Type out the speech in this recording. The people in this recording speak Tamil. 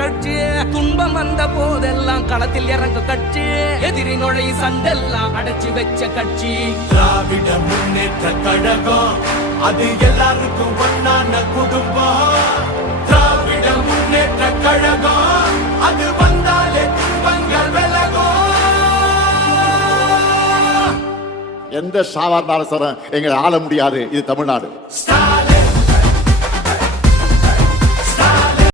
கட்சி. துன்பம் வந்த போதெல்லாம் களத்தில் இறங்க கட்சி. எதிரி நுழை சண்டெல்லாம் அடைச்சி வச்ச கட்சி. திராவிட முன்னேற்ற கழகம் அது எல்லாருக்கும் ஒன்னான குடும்பம். திராவிட முன்னேற்ற கழகம் அது வந்தாலே துன்பங்கள் விலகும். எந்த சாதாரண அரசரும் எங்களை ஆள முடியாது. இது தமிழ்நாடு.